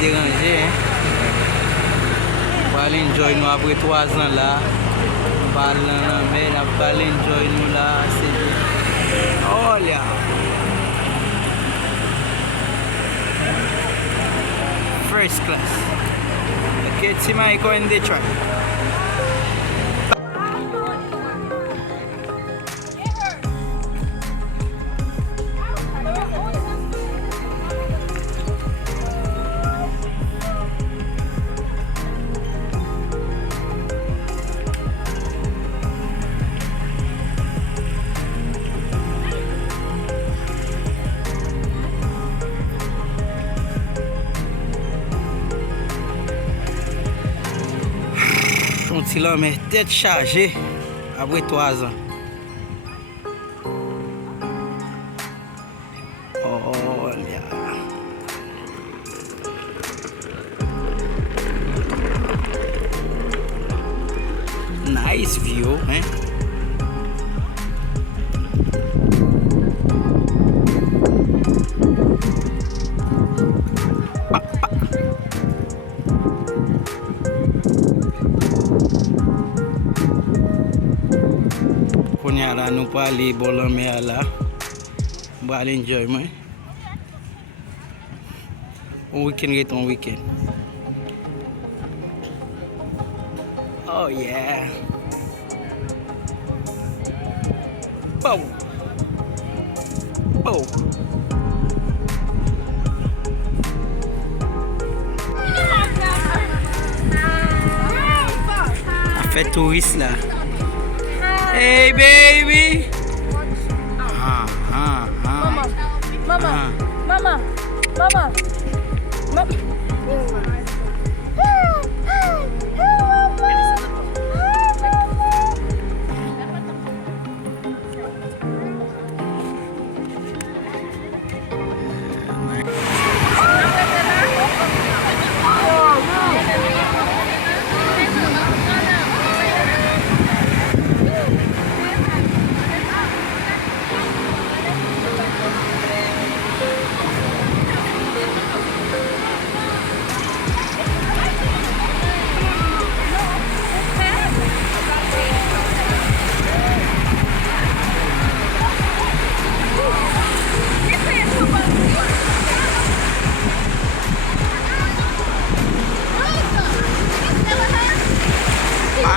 déranger. Hein. On va aller enjoy nous après 3 ans là. Mais on va aller enjoy nous là. C'est bien. Olha! First class. Okay, it's my in the truck. Un petit homme est tête chargée après 3 ans. Oh, nice view, hein? Là, nous pas aller bon la mer là. On va aller enjoy moi. Un week-end est un week-end. Oh yeah. Oh. Oh. La fête touriste là. Hey baby. Mama.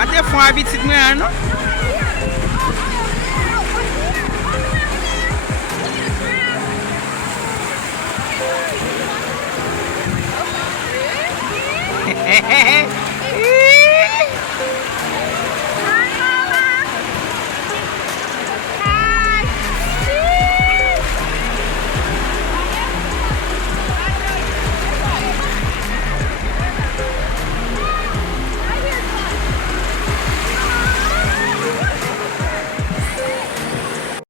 Até foi uma visita, não é?